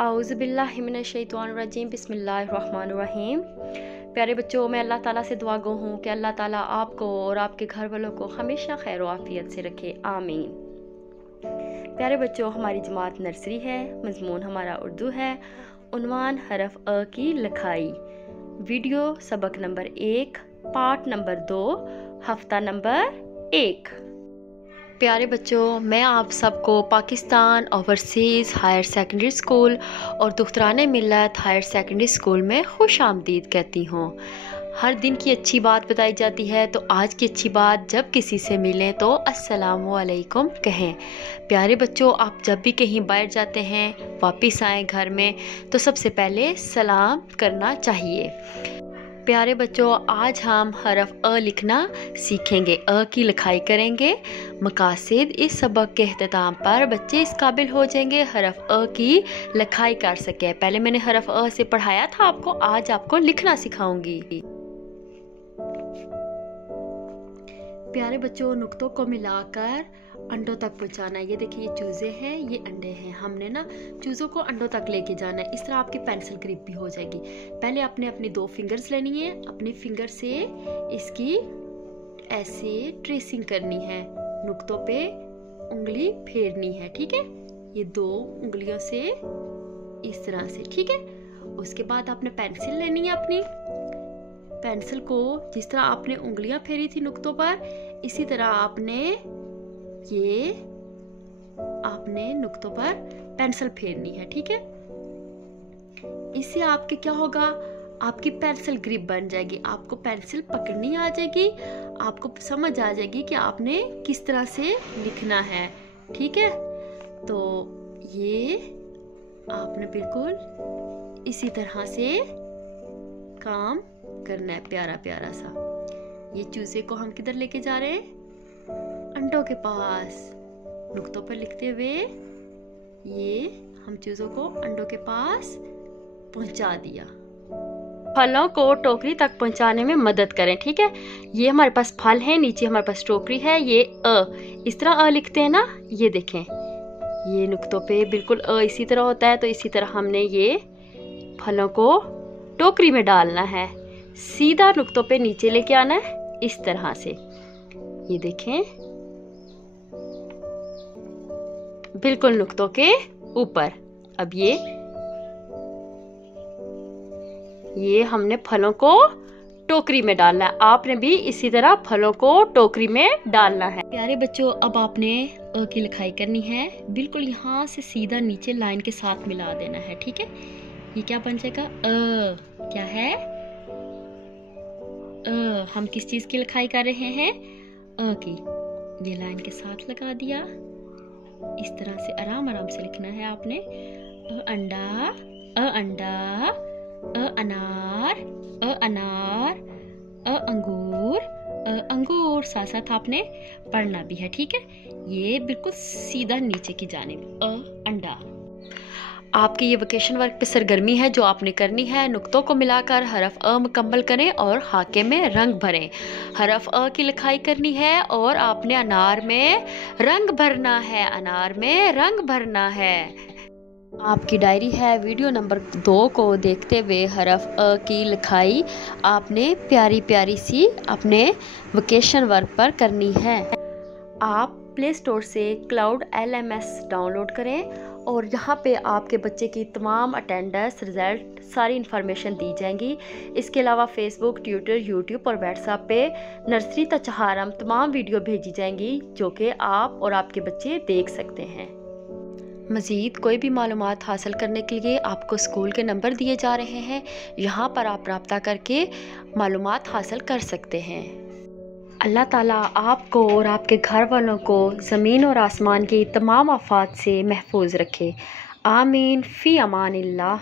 आऊज़ुबिल्लाहिमिनश्शैतानिर्रजीम बिस्मिल्लाहिर्रहमानिर्रहीम। प्यारे बच्चों, मैं अल्लाह ताला से दुआ गो हूँ कि अल्लाह ताला आपको और आपके घर वालों को हमेशा खैर व आफियत से रखे, आमीन। प्यारे बच्चों, हमारी जमात नर्सरी है, मजमून हमारा उर्दू है, उन्वान हरफ अ की लिखाई, वीडियो सबक नंबर 1, पार्ट नंबर 2, हफ्ता नंबर 1। प्यारे बच्चों, मैं आप सबको Pakistan overseas higher secondary school और दुख्तरान मिल्लत हायर सेकेंडरी स्कूल में खुश आमदीद कहती हूँ। हर दिन की अच्छी बात बताई जाती है, तो आज की अच्छी बात, जब किसी से मिलें तो अस्सलामु अलैकुम कहें। प्यारे बच्चों, आप जब भी कहीं बाहर जाते हैं, वापस आएँ घर में, तो सबसे पहले सलाम करना चाहिए। प्यारे बच्चों, आज हम हरफ अ लिखना सीखेंगे, अ की लिखाई करेंगे। मकासद इस सबक के अख्ताम पर बच्चे इस काबिल हो जाएंगे हरफ अ की लिखाई कर सके। पहले मैंने हरफ अ से पढ़ाया था आपको, आज आपको लिखना सिखाऊंगी। प्यारे बच्चों, नुक्तों को मिलाकर अंडों तक पहुंचाना। ये देखिए, ये चूजे हैं, ये अंडे हैं। हमने ना चूजों को अंडों तक लेके जाना है। इस तरह आपकी पेंसिल ग्रिप भी हो जाएगी। पहले आपने अपनी 2 फिंगर्स लेनी है, अपनी फिंगर से इसकी ऐसे ट्रेसिंग करनी है, नुक्तों पे उंगली फेरनी है, ठीक है। ये 2 उंगलियों से इस तरह से, ठीक है। उसके बाद आपने पेंसिल लेनी है, अपनी पेंसिल को जिस तरह आपने उंगलियां फेरी थी नुक्तों पर, इसी तरह आपने नुक्तों पर पेंसिल फेरनी है, ठीक है। इससे आपके क्या होगा, आपकी पेंसिल ग्रिप बन जाएगी, आपको पेंसिल पकड़नी आ जाएगी, आपको समझ आ जाएगी कि आपने किस तरह से लिखना है, ठीक है। तो ये आपने बिल्कुल इसी तरह से काम करना है, प्यारा प्यारा सा। ये चूजे को हम किधर लेके जा रहे हैं, अंडों के पास। नुक्तों पर लिखते हुए ये हम चूजों को अंडों के पास पहुंचा दिया। फलों को टोकरी तक पहुंचाने में मदद करें, ठीक है। ये हमारे पास फल है, नीचे हमारे पास टोकरी है। ये इस तरह अ लिखते हैं ना, ये देखें, ये नुक्तों पे बिल्कुल इसी तरह होता है। तो इसी तरह हमने ये फलों को टोकरी में डालना है, सीधा नुक्तों पे नीचे लेके आना है, इस तरह से। ये देखें, बिल्कुल नुक्तों के ऊपर। अब ये हमने फलों को टोकरी में डालना है। आपने भी इसी तरह फलों को टोकरी में डालना है। प्यारे बच्चों, अब आपने अ की लिखाई करनी है, बिल्कुल यहाँ से सीधा नीचे लाइन के साथ मिला देना है, ठीक है। ये क्या बन जाएगा, अ क्या है, हम किस चीज की लिखाई कर रहे हैं, अ की। ये लाइन के साथ लगा दिया, इस तरह से आराम आराम से लिखना है आपने। अंडा, अंडा, अनार, अनार, अंगूर, अंगूर। साथ साथ आपने पढ़ना भी है, ठीक है। ये बिल्कुल सीधा नीचे की जानिब, अंडा। आपकी ये वेकेशन वर्क पे सरगर्मी है जो आपने करनी है। नुक्तों को मिलाकर हरफ अ मुकम्मल करें और हाके में रंग भरें। हरफ अ की लिखाई करनी है और आपने अनार में रंग भरना है, अनार में रंग भरना है। आपकी डायरी है, वीडियो नंबर 2 को देखते हुए हरफ अ की लिखाई आपने प्यारी प्यारी सी अपने वेकेशन वर्क पर करनी है। आप प्ले स्टोर से क्लाउड LMS डाउनलोड करें और यहाँ पे आपके बच्चे की तमाम अटेंडेंस, रिज़ल्ट, सारी इन्फॉर्मेशन दी जाएंगी। इसके अलावा फेसबुक, ट्विटर, यूट्यूब और व्हाट्सएप पे नर्सरी तक चहारम तमाम वीडियो भेजी जाएंगी जो कि आप और आपके बच्चे देख सकते हैं। मज़ीद कोई भी मालूमात हासिल करने के लिए आपको स्कूल के नंबर दिए जा रहे हैं, यहाँ पर आप रब्ता करके मालूमात हासिल कर सकते हैं। अल्लाह ताला आपको और आपके घर वालों को ज़मीन और आसमान की तमाम आफात से महफूज रखे, आमीन फ़ी अमानिल्लाह।